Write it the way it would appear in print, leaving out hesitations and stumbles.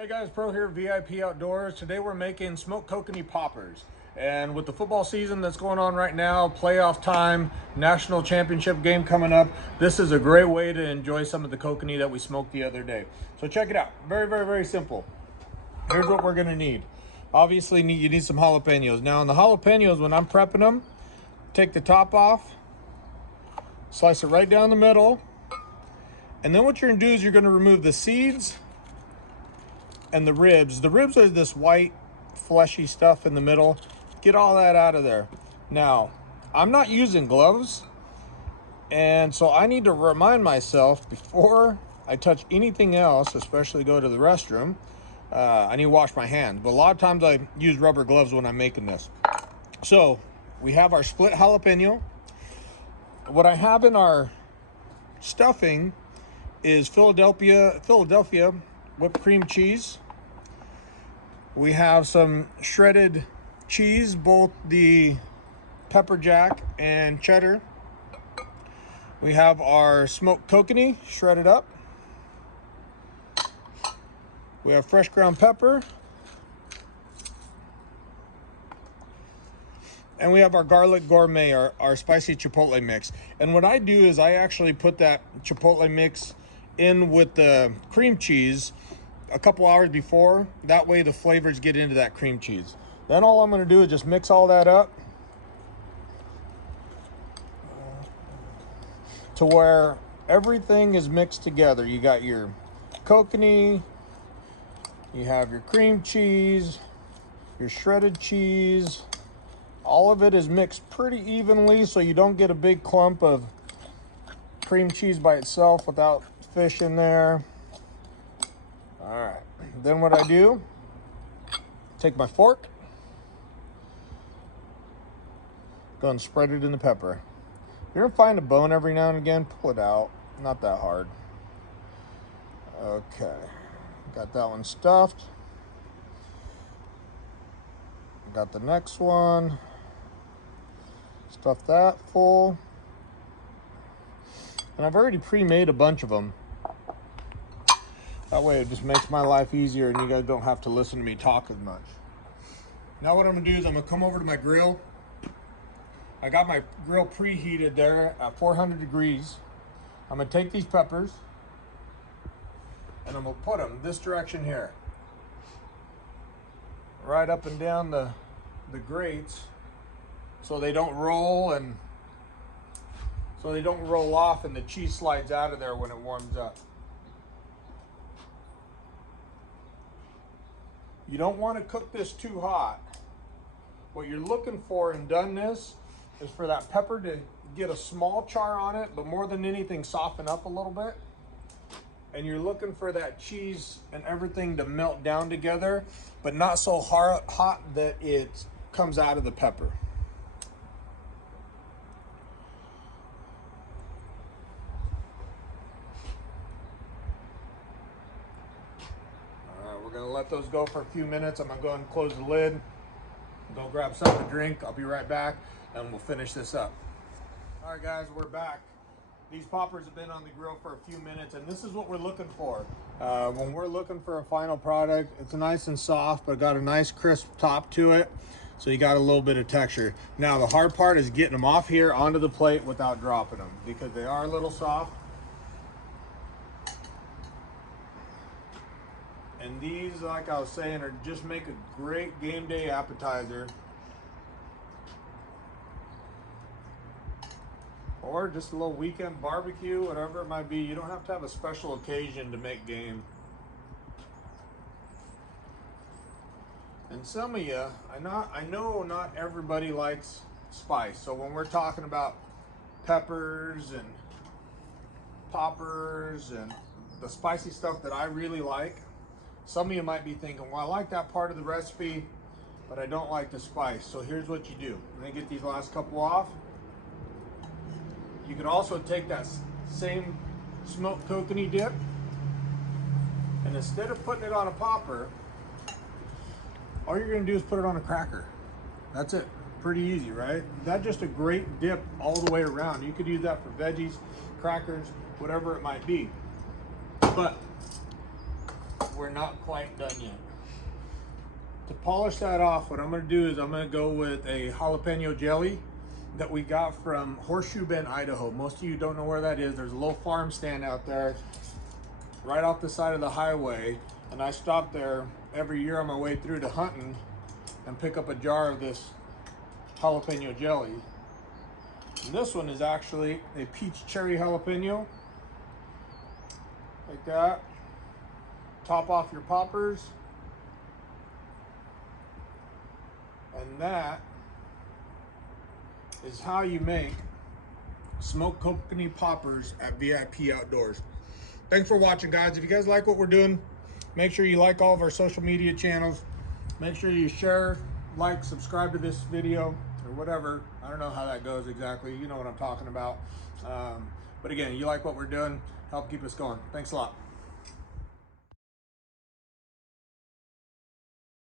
Hey guys, Pro here, VIP Outdoors. Today we're making smoked kokanee poppers. And with the football season that's going on right now, playoff time, national championship game coming up, this is a great way to enjoy some of the kokanee that we smoked the other day. So check it out. Very simple. Here's what we're gonna need. Obviously, you need some jalapenos. Now, on the jalapenos, when I'm prepping them, take the top off, slice it right down the middle, and then what you're gonna do is you're gonna remove the seeds and the ribs. The ribs are this white, fleshy stuff in the middle. Get all that out of there. Now, I'm not using gloves, and so I need to remind myself before I touch anything else, especially go to the restroom, I need to wash my hands. But a lot of times I use rubber gloves when I'm making this. So we have our split jalapeno. What I have in our stuffing is Philadelphia whipped cream cheese. We have some shredded cheese, both the pepper jack and cheddar. We have our smoked kokanee shredded up. We have fresh ground pepper. And we have our garlic gourmet, our spicy chipotle mix. And what I do is I actually put that chipotle mix in with the cream cheese a couple hours before. That way the flavors get into that cream cheese. Then all I'm gonna do is just mix all that up to where everything is mixed together. You got your kokanee, you have your cream cheese, your shredded cheese. All of it is mixed pretty evenly so you don't get a big clump of cream cheese by itself without fish in there. All right, then what I do, take my fork, go and spread it in the pepper. You're gonna find a bone every now and again, pull it out, not that hard. Okay, got that one stuffed. Got the next one, stuff that full. And I've already pre-made a bunch of them. That way it just makes my life easier and you guys don't have to listen to me talk as much. Now what I'm gonna do is I'm gonna come over to my grill. I got my grill preheated there at 400 degrees. I'm gonna take these peppers and I'm gonna put them this direction here. Right up and down the grates so they don't roll off and the cheese slides out of there when it warms up. You don't want to cook this too hot. What you're looking for in done this is for that pepper to get a small char on it, but more than anything soften up a little bit. And you're looking for that cheese and everything to melt down together, but not so hot that it comes out of the pepper. All right, we're gonna let those go for a few minutes. I'm gonna go ahead and close the lid, go grab something to drink. I'll be right back and we'll finish this up. All right guys, we're back. These poppers have been on the grill for a few minutes, and this is what we're looking for. When we're looking for a final product, it's nice and soft, but got a nice crisp top to it. So you got a little bit of texture. Now the hard part is getting them off here onto the plate without dropping them because they are a little soft. And these, like I was saying, are just make a great game day appetizer. Or just a little weekend barbecue, whatever it might be. You don't have to have a special occasion to make game. And some of you, I know not everybody likes spice. So when we're talking about peppers and poppers and the spicy stuff that I really like, some of you might be thinking, well, I like that part of the recipe, but I don't like the spice. So here's what you do. Let me get these last couple off. You could also take that same smoked kokanee dip, and instead of putting it on a popper, all you're gonna do is put it on a cracker. That's it. Pretty easy, right? That's just a great dip all the way around. You could use that for veggies, crackers, whatever it might be. But we're not quite done yet. To polish that off, what I'm gonna do is I'm gonna go with a jalapeno jelly that we got from Horseshoe Bend, Idaho. Most of you don't know where that is. There's a little farm stand out there right off the side of the highway, and I stop there every year on my way through to hunting and pick up a jar of this jalapeno jelly. And this one is actually a peach cherry jalapeno, like that. Top off your poppers, and that is how you make smoked Kokanee poppers at VIP Outdoors. Thanks for watching, guys. If you guys like what we're doing, make sure you like all of our social media channels. Make sure you share, like, subscribe to this video, or whatever. I don't know how that goes exactly. You know what I'm talking about. But again, you like what we're doing, help keep us going. Thanks a lot.